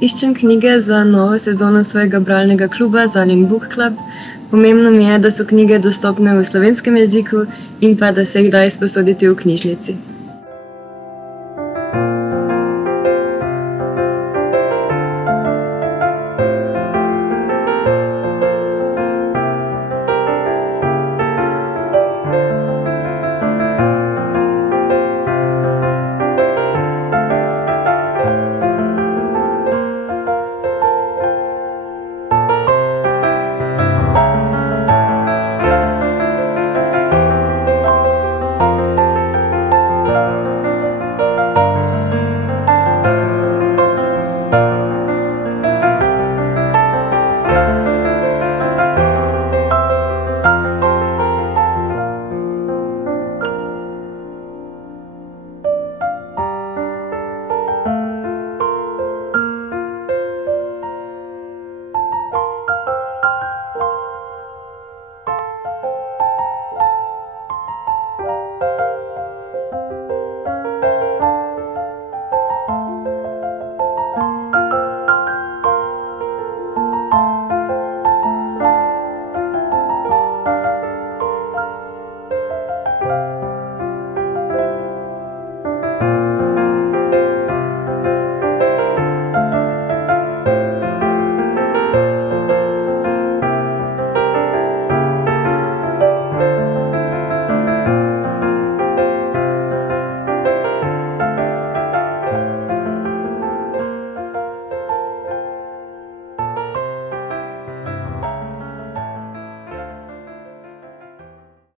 Iščem knjige za novo sezono svojega bralnega kluba Zalin Book Club. Pomembno mi je, da so knjige dostopne v slovenskem jeziku in pa, da se jih da izposoditi v knjižnici.